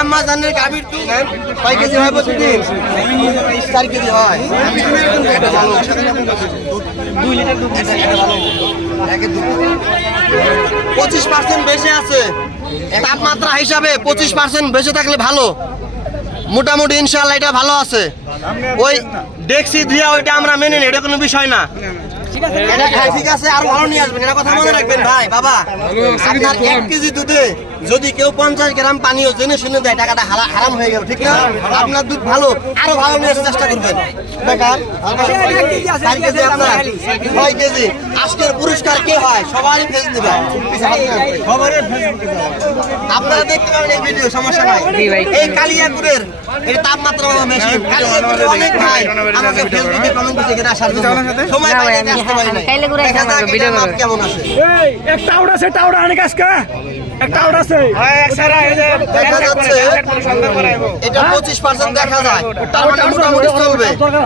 আম্মা হয়। পঁচিশ পার্সেন্ট আছে। তাপমাত্রা হিসাবে পঁচিশ পার্সেন্ট বেশি থাকলে ভালো। মোটামুটি ইনশাল্লাহ এটা ভালো আছে। ওই ডেক্সি দিয়া ওইটা আমরা মেনে নিই, এটা কোনো বিষয় না। ঠিক আছে? আর ভালো নিয়ে আসবেন এটা কথা মনে রাখবেন ভাই বাবা। আপনার এক কেজি দুধে যদি কেউ পঞ্চাশ গ্রাম পানিও জেনে শুনে দেয় টাকাটা হারা- হারাম হয়ে গেল ঠিক না? আপনার দুধ ভালো আরও ভালো নিয়ে চেষ্টা করবেন। ছয় কেজি। আজকের পুরস্কার কে হয়? সবারই ফেস দিবে। আপনারা দেখতে পাবেন এই ভিডিও সমস্যা নাই। এই কালিয়াপুরের এই তাপমাত্রা মেশিন। অনেক ভাই আমাকে ফেসবুকে কমেন্ট করছে আসার জন্য সময় পাই না আসতে পারি না দেখা যাক। কেমন আছে। এই একটা আউট আছে টাউডা অনেক আজকে। একটা আউট আছে দেখা যাচ্ছে। এটা পঁচিশ পার্সেন্ট দেখা যায়। তার মানে মোটামুটি চলবে। চলবে।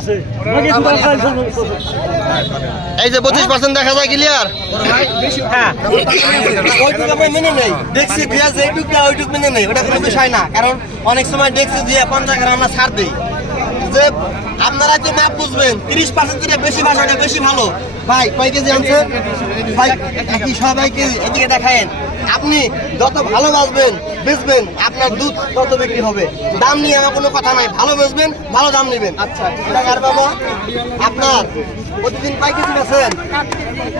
এই যে পঁচিশ পার্সেন্ট দেখা যায় ক্লিয়ার হ্যাঁ। ওইটুকু আমি মেনে নেই। দেখছি যে এইটুকু দেয় মেনে নেই। ওটা কোনো বিষয় না। কারণ অনেক সময় দেখছি যে পঞ্চাশ গ্রাম আমরা ছাড় দিই। যে আপনারা যে মাপ বুঝবেন তিরিশ পার্সেন্ট যেটা বেশি ভাষাটা বেশি ভালো। ভাই কয় কেজি আনছেন ভাই কি সবাই কেজি। এদিকে দেখায়েন। আপনি যত ভালো বাঁচবেন বেচবেন আপনার দুধ তত বিক্রি হবে। দাম নিয়ে আমার কোনো কথা নাই। ভালো বেচবেন ভালো দাম নেবেন। আচ্ছা টাকার বাবা আপনার প্রতিদিন কেজি বেছেন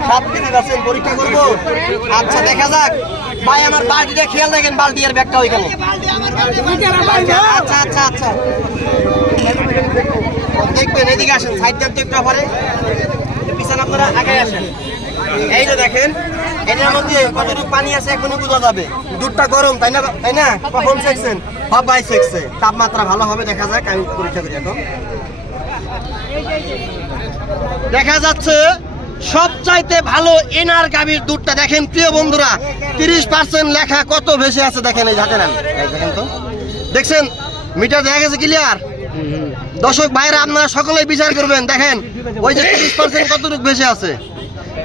সাত কেজি বেছেন পরীক্ষা করব। আচ্ছা দেখা যাক। ভাই আমার বালতিটা খেয়াল রাখেন বালতি আর ব্যাগটা ওইখানে। আচ্ছা আচ্ছা আচ্ছা। দেখবেন এদিকে আসেন সাইড দেন তো একটু পরে পিছনে আপনারা আগে আসেন। এই যে দেখেন, এটার মধ্যে কতটুকু পানি আছে এখনই বোঝা যাবে। দুধটা গরম, তাই না তাই না? কখন বাবাই সেকছে। তাপমাত্রা ভালো হবে, দেখা যাক, আমি পরীক্ষা করি এখন। দেখা যাচ্ছে, সবচাইতে ভালো এনার গাভীর দুধটা দেখেন, প্রিয় বন্ধুরা, তিরিশ পার্সেন্ট লেখা কত ভেসে আছে দেখেন, এই হাতে দেখেন তো। দেখছেন? মিটার দেখা গেছে ক্লিয়ার দর্শক ভাইরা আপনারা সকলেই বিচার করবেন। দেখেন, ওই যে তিরিশ পার্সেন্ট কতটুকু ভেসে আছে?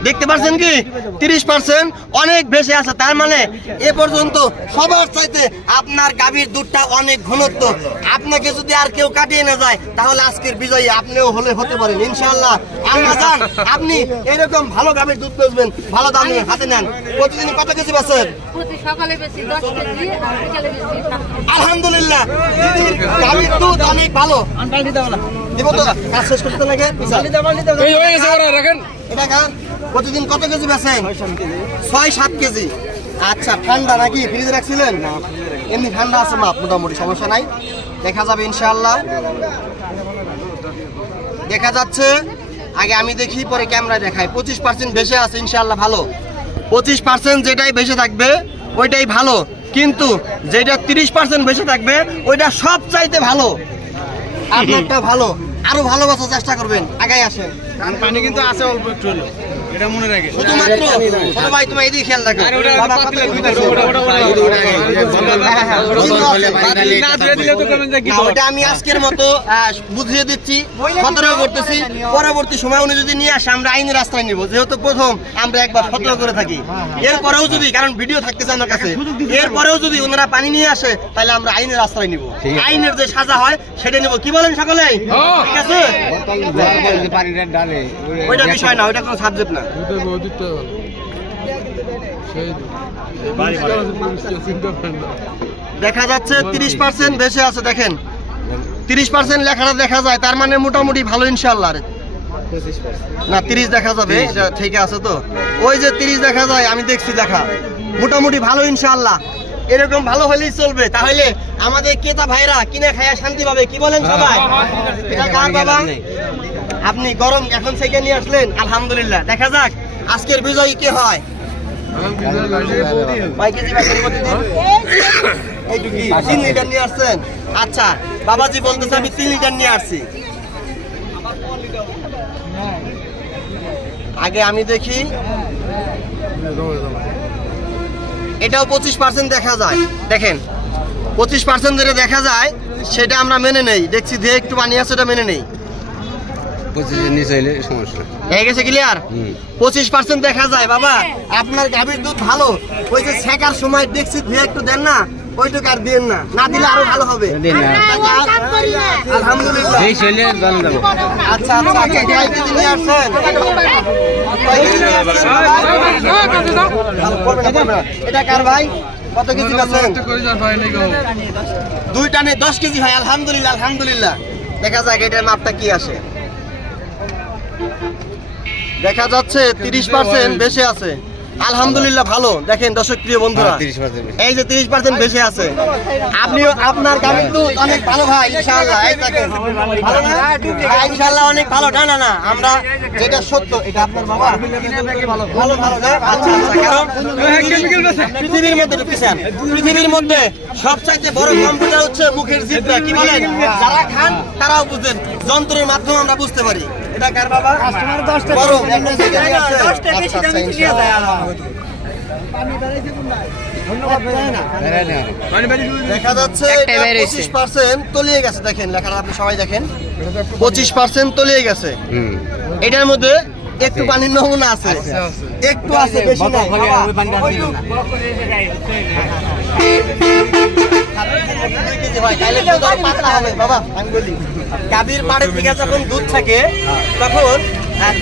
দেখতে পাচ্ছেন কি? তিরিশ পার্সেন্ট অনেক বেশি আছে তার মানে এ পর্যন্ত সবার চাইতে আপনার গাভীর দুধটা অনেক ঘনত্ব। আপনাকে যদি আর কেউ কাটিয়ে না যায় তাহলে আজকের বিজয়ী আপনিও হলে হতে পারেন ইনশাআল্লাহ। আমরা যান আপনি এরকম ভালো গাভীর দুধ বেচবেন ভালো দাম নিয়ে হাতে নেন। প্রতিদিন কত কেজি বেচেন? প্রতি সকালে বেশি দশ কেজি আর বিকালে বেশি। সাত কেজি। আলহামদুলিল্লাহ গাভীর দুধ অনেক ভালো। দিব তো কাজ শেষ করতে লাগে এটা গান প্রতিদিন কত কেজি বেছেন ছয় সাত কেজি। আচ্ছা ঠান্ডা নাকি ফ্রিজে রাখছিলেন? এমনি ঠান্ডা আছে মাপ মোটামুটি সমস্যা নাই। দেখা যাবে ইনশাল্লাহ দেখা যাচ্ছে আগে আমি দেখি পরে ক্যামেরায় দেখাই। পঁচিশ পার্সেন্ট বেশি আছে ইনশাল্লাহ ভালো। পঁচিশ পার্সেন্ট যেটাই বেশি থাকবে ওইটাই ভালো। কিন্তু যেটা তিরিশ পার্সেন্ট বেশি থাকবে ওইটা সব চাইতে ভালো। আপনারটা ভালো। আরও ভালোবাসার চেষ্টা করবেন। আগাই আসেন। পানি কিন্তু আছে অল্প একটু হলো এটা মনে রাখে। শুধুমাত্র ছোট ভাই তোমার এদিকে খেয়াল রাখো। বাবা? হ্যাঁ, হ্যাঁ, না ধুয়ে দিলে তো কমেন্ট কি না, ওটা আমি আজকের মতো বুঝিয়ে দিচ্ছি সতর্ক করতেছি পরবর্তী সময় উনি যদি নিয়ে আসে আমরা আইনের রাস্তায় নিব যেহেতু প্রথম আমরা একবার সতর্ক করে থাকি। এরপরেও যদি কারণ ভিডিও থাকতেছে আমার কাছে এরপরেও যদি ওনারা পানি নিয়ে আসে তাহলে আমরা আইনের রাস্তায় নিব। আইনের যে সাজা হয় সেটা নিব। কি বলেন সকলে ঠিক আছে? ওইটা বিষয় না ওইটা কোনো সাবজেক্ট না। দেখা যাচ্ছে তিরিশ পার্সেন্ট বেশি আছে দেখেন। তিরিশ পার্সেন্ট লেখাটা দেখা যায় তার মানে মোটামুটি ভালো ইনশাল্লাহ না তিরিশ দেখা যাবে এটা ঠিক আছে তো। ওই যে তিরিশ দেখা যায় আমি দেখছি দেখা। মোটামুটি ভালো ইনশাল্লাহ এরকম ভালো হলেই চলবে। তাহলে আমাদের ক্রেতা ভাইরা কিনে খায়া শান্তি পাবে কি বলেন সবাই? এটা কার বাবা? আপনি গরম এখন থেকে নিয়ে আসলেন, আলহামদুলিল্লাহ। দেখা যাক, আজকের বিজয়ী কে হয়? তিন লিটার নিয়ে আসছেন? আচ্ছা বাবাজি বলতেছে, আমি তিন লিটার নিয়ে আসছি। আগে আমি দেখি। এটাও পঁচিশ পার্সেন্ট দেখা যায়। দেখেন, পঁচিশ পার্সেন্ট যেটা দেখা যায়, সেটা আমরা মেনে নেই। দেখছি যে একটু পানি আছে সেটা মেনে নেই। পঁচিশের নিচে হইলে সমস্যা হয়ে গেছে ক্লিয়ার পঁচিশ পার্সেন্ট দেখা যায় বাবা। আপনার গাভীর দুধ ভালো। ওই যে শেখার সময় দেখছি ধুয়ে একটু দেন না ওইটুকু আর দিন না। না দিলে আরও ভালো হবে। আলহামদুলিল্লাহ। এই শৈলে দল যাব আচ্ছা আচ্ছা আচ্ছা কয় কেজি নিয়ে আসছেন। এটা কার ভাই? কত কেজি আছেন দুই টানে দশ কেজি হয়। আলহামদুলিল্লাহ আলহামদুলিল্লাহ। দেখা যাক এটার মাপটা কি আসে। দেখা যাচ্ছে তিরিশ পার্সেন্ট বেশি আছে। আলহামদুলিল্লাহ ভালো। দেখেন দর্শক প্রিয় বন্ধুরা এই যে তিরিশ পার্সেন্ট বেশি আছে। আপনিও আপনার গাড়ির দুধ অনেক ভালো ভাই ইনশাআল্লাহ। এই দেখেন ভালো না? হ্যাঁ, ইনশাআল্লাহ অনেক ভালো না না না আমরা যেটা সত্য এটা আপনার বাবা। ভালো ভালো না আচ্ছা আচ্ছা কারণ পৃথিবীর মধ্যে ঢুকেছেন পৃথিবীর মধ্যে সবচাইতে বড় কম্পিউটার হচ্ছে মুখের জিভটা কি বলেন? যারা খান তারাও বুঝেন। যন্ত্রের মাধ্যমে আমরা বুঝতে পারি। এটা কার বাবা? বড়। একটা থেকে নিয়ে আসছে। আচ্ছা, আচ্ছা। দেখা যাচ্ছে পঁচিশ পার্সেন্ট তলিয়ে গেছে দেখেন লেখাটা আপনি সবাই দেখেন। পঁচিশ পার্সেন্ট তলিয়ে গেছে। এটার মধ্যে একটু পানির নমুনা আছে। একটু আছে বেশি বাবা, গাভীর পাড়ের থেকে যখন দুধ থাকে তখন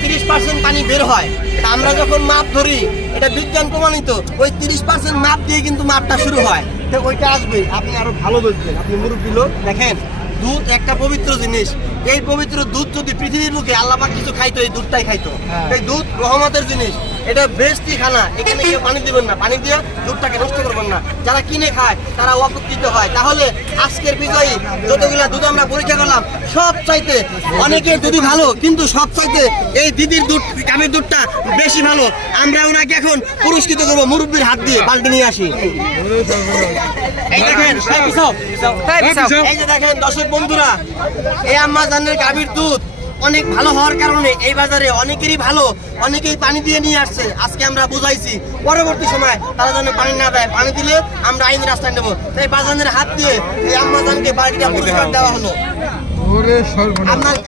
তিরিশ পার্সেন্ট পানি বের হয় তা আমরা যখন মাপ ধরি এটা বিজ্ঞান প্রমাণিত ওই তিরিশ পার্সেন্ট মাপ দিয়ে কিন্তু মাপটা শুরু হয়। তো ওইটা আসবে আপনি আরও ভালো বুঝবেন। আপনি মুরব্বী লোক দেখেন দুধ একটা পবিত্র জিনিস। এই পবিত্র দুধ যদি পৃথিবীর মুখে আল্লাহ কিছু খাইতো এই দুধটাই খাইতো। এই দুধ রহমতের জিনিস। এটা বেস্টি খানা, এখানে কেউ পানি দিবেন না। পানি দিয়ে দুধটাকে নষ্ট করবেন না। যারা কিনে খায়, তারা উপকৃত হয়। তাহলে আজকের বিজয়ী যতগুলা দুধ আমরা পরীক্ষা করলাম সব চাইতে অনেকের দুধই ভালো, কিন্তু সব চাইতে এই দিদির দুধ গাভীর দুধটা বেশি ভালো। আমরা ওনাকে এখন পুরস্কৃত করব মুরব্বীর হাত দিয়ে, বালতি নিয়ে আসি। দেখেন দেখেন, দর্শক বন্ধুরা, এই আম্মা জানের গাভীর দুধ অনেক ভালো হওয়ার কারণে এই বাজারে অনেকেরই ভালো অনেকেই পানি দিয়ে নিয়ে আসছে। আজকে আমরা বুঝাইছি পরবর্তী সময় তারা যেন পানি না দেয় পানি দিলে আমরা আইনের রাস্তায় নেব। তাই বাজানের হাত দিয়ে এই আম্মাজানকে বাড়িটা পরিষ্কার দেওয়া হলো। আপনার